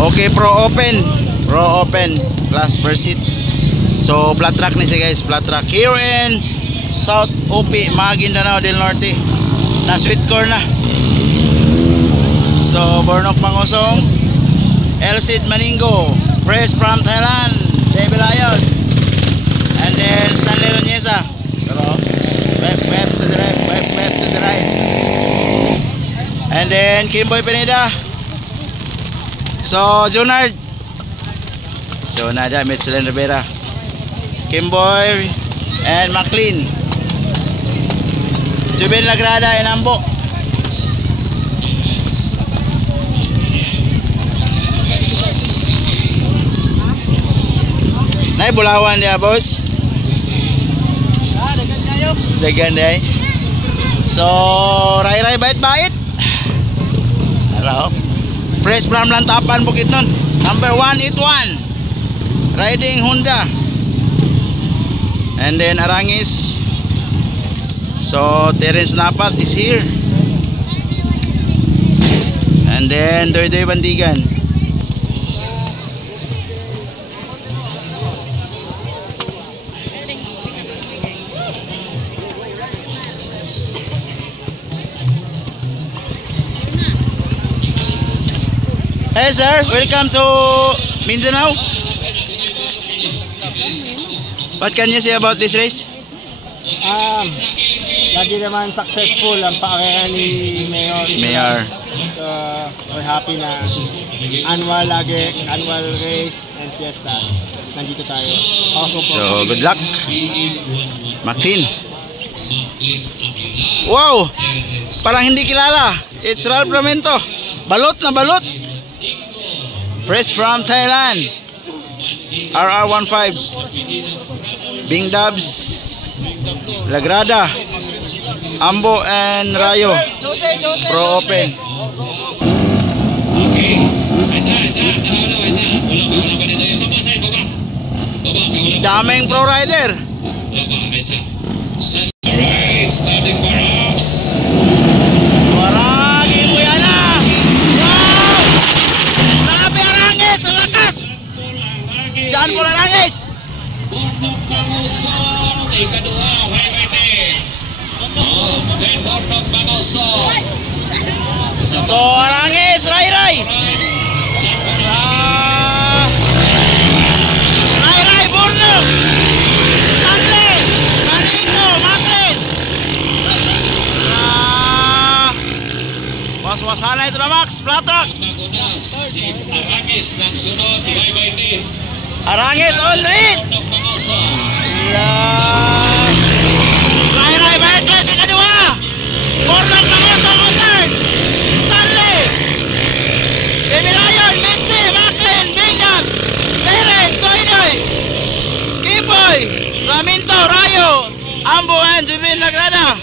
Okay, Pro Open class per seat. So flat track ni siya guys, flat track here in South OP, Maguindanao del Norte. Na sweet corn na. So Bornok Pangosong, Elcid Maningo, Press from Thailand, Baby Lion, and then Stanley Loniesa. Pero web to the left, web to the right, and then Kimboy Pineda. So Junard, so nada Mitchell Rivera, Kimboy and McLean, Jubin Lagrada and Ambo. Nay Bulawan dia bos. Dagan day. So ray bait-bait. Araw. Fresh from Lantapan Bukidnon. Number 181. Riding Honda. And then Arangis. So Terence Napat is here. And then Doy Bandigan. Hey sir, welcome to Mindanao. What can you say about this race? Lagi naman successful ang paakera ni Mayor. So we're happy na annual race and fiesta. Nandito tayo. So good luck. McLean. Wow! Parang hindi kilala. It's Ralph Ramento. Balot na balot. Fresh from Thailand, RR15, Bing Dubs, Lagrada, Ambo and Rayo, Pro Open. Daming pro rider. Starting warm-ups. Marami mo yan ah. Jangan bola nangis. Bornok Pangosong kedua WBT. Bornok Pangosong. So nangis Rai. Rai Bornok. Stanley, Maningo, Martin. Was-wasana itu na Max, Platok. Si Arangis ng sunod WBT. Arangis on lead. Rai bait di kedua. Bornok Pangosong on third. Stanley, Baby Lion, Mitzi, Macklin, Bing Dubs, Terence, Doy, Kiboy, Raminto, Rayo, Ambo and Jubin Lagrada.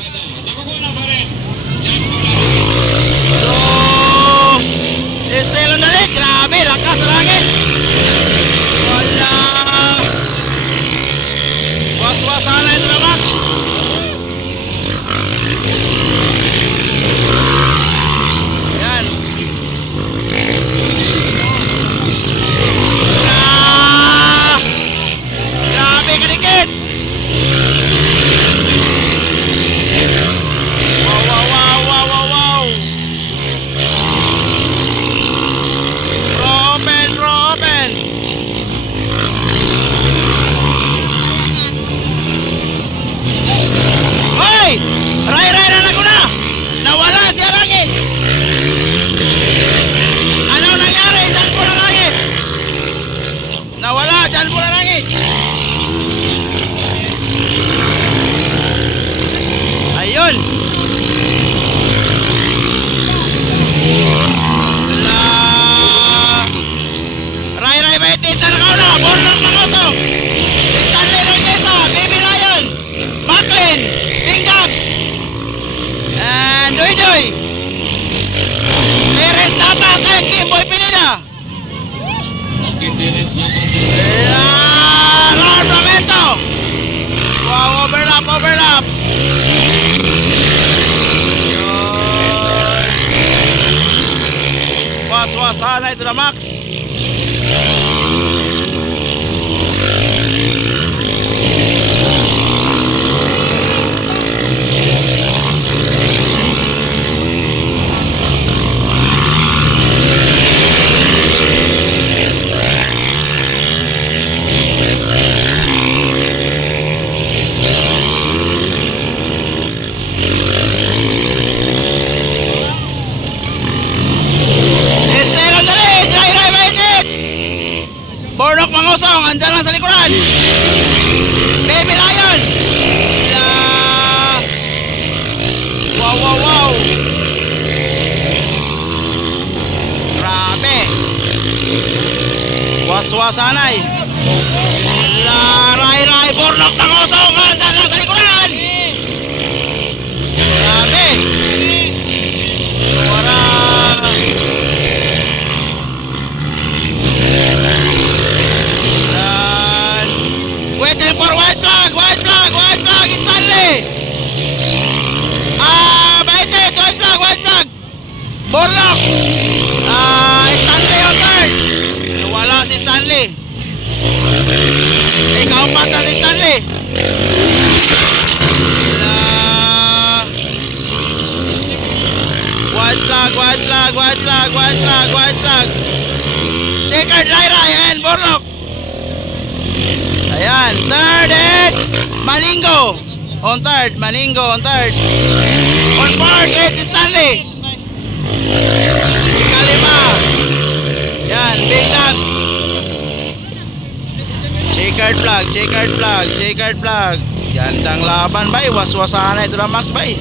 So Estelo na lead. Grabe, lakas Arangis. Was-wasana itu na Max. Yan. Grabe kadikit. Wow. Pro open. Hoy! Rai na naguna! Nawala si Arangis! Ano nangyari? Diyan po Arangis! Nawala! Diyan po Arangis! Ayun! Rai baitit na nakauna! Bornok Pangosong! Stanley Loniesa! Baby Lion! Macklin, Bing Dubs, and Doy, Terence Napat and Kimboy Pineda. Ralph Ramento. Wow, overlap. Was-wasana ito na Max. Bornok Mangosong, andyan lang sa likuran. Baby Lion. Wow. Grabe. Was-wasanay. Ray Bornok Mangosong, andyan lang sa likuran. Grabe. White flag, Stanley. Baited, white flag. Bornok. Stanley on third. Wala si Stanley. Ikaw pata si Stanley. White flag. Checkered Lyra and Bornok. Ayan, third it's Maningo on third. On fourth it's Stanley. Kalima. Yan, Big Labs. Checkered flag. Gandang laban bay, was-wasana ito na Max bay.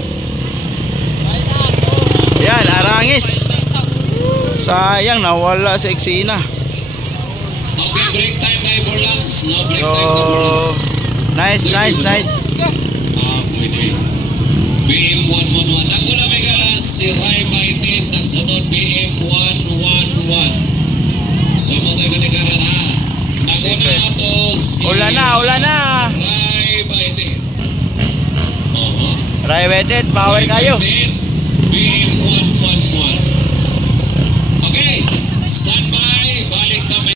Yan, Arangis. Sayang nawala sa eksena. Okay, break time tayo for lunch. No break time na for lunch. Nice. Pwede. BM111. Ang una may galas si Ray Baited. Ang sunod BM111. Sunod ay katikaran ha. Ang una ito si Ula na. Ray Baited. Ray Baited, power kayo. BM111.